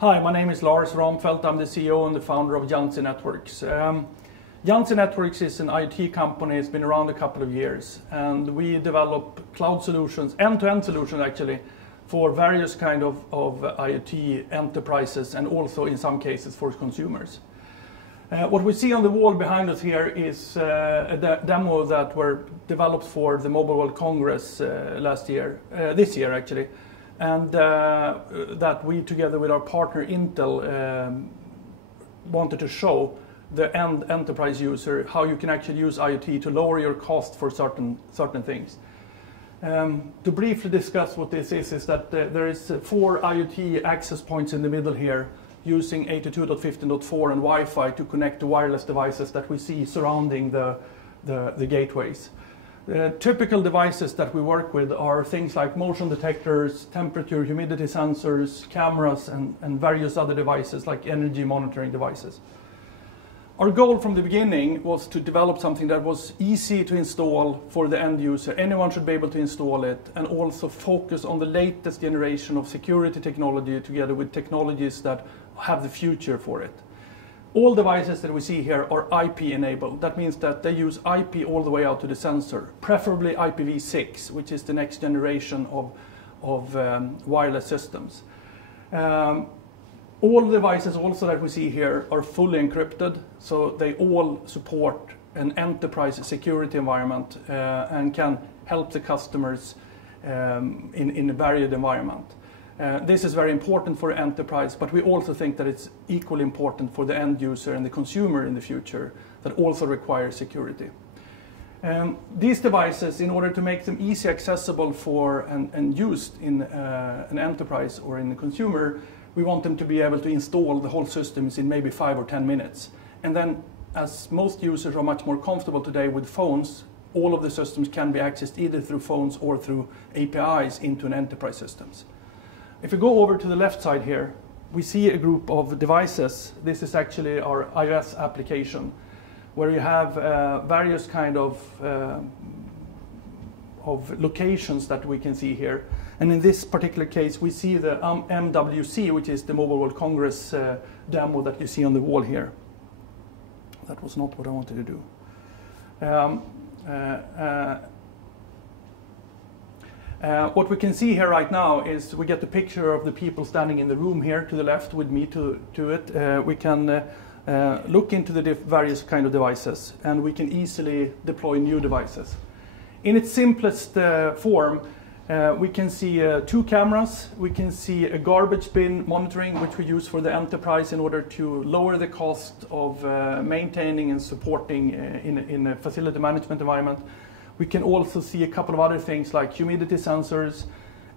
Hi, my name is Lars Ramfelt. I'm the CEO and the founder of Yanzi Networks. Yanzi Networks is an IoT company. It's been around a couple of years, and we develop cloud solutions, end-to-end solutions actually, for various kind of IoT enterprises and also in some cases for consumers. What we see on the wall behind us here is a demo that were developed for the Mobile World Congress this year actually, and that we together with our partner Intel wanted to show the enterprise user how you can actually use IoT to lower your cost for certain things. To briefly discuss what this is that there is 4 IoT access points in the middle here using 82.15.4 and Wi-Fi to connect to wireless devices that we see surrounding the gateways. Typical devices that we work with are things like motion detectors, temperature, humidity sensors, cameras, and various other devices like energy monitoring devices. Our goal from the beginning was to develop something that was easy to install for the end user. Anyone should be able to install it, and also focus on the latest generation of security technology together with technologies that have the future for it. All devices that we see here are IP enabled. That means that they use IP all the way out to the sensor, preferably IPv6, which is the next generation of wireless systems. All devices also that we see here are fully encrypted, so they all support an enterprise security environment and can help the customers in a varied environment. This is very important for enterprise, but we also think that it's equally important for the end user and the consumer in the future that also require security. These devices, in order to make them easy accessible for and used in an enterprise or in the consumer, we want them to be able to install the whole systems in maybe 5 or 10 minutes. And then, as most users are much more comfortable today with phones, all of the systems can be accessed either through phones or through APIs into an enterprise systems. If we go over to the left side here, we see a group of devices. This is actually our iOS application, where you have various kind of locations that we can see here. And in this particular case, we see the MWC, which is the Mobile World Congress demo that you see on the wall here. That was not what I wanted to do. What we can see here right now is we get the picture of the people standing in the room here to the left with me to it. We can look into the various kind of devices, and we can easily deploy new devices. In its simplest form, we can see 2 cameras. We can see a garbage bin monitoring, which we use for the enterprise in order to lower the cost of maintaining and supporting in a facility management environment. We can also see a couple of other things like humidity sensors,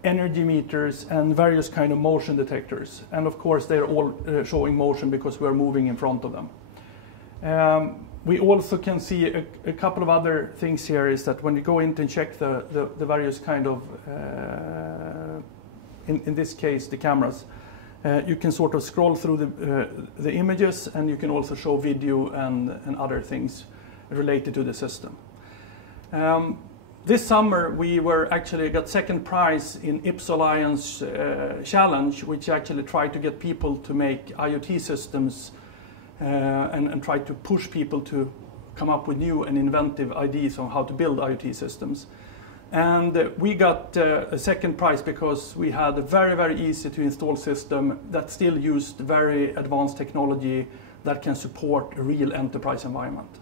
energy meters, and various kind of motion detectors. And of course, they're all showing motion because we're moving in front of them. We also can see a couple of other things here is that when you go in and check the various kind of, in this case, the cameras, you can sort of scroll through the images, and you can also show video and other things related to the system. This summer we actually got second prize in IPS Alliance challenge, which actually tried to get people to make IoT systems and try to push people to come up with new and inventive ideas on how to build IoT systems. And we got a second prize because we had a very, very easy to install system that still used very advanced technology that can support a real enterprise environment.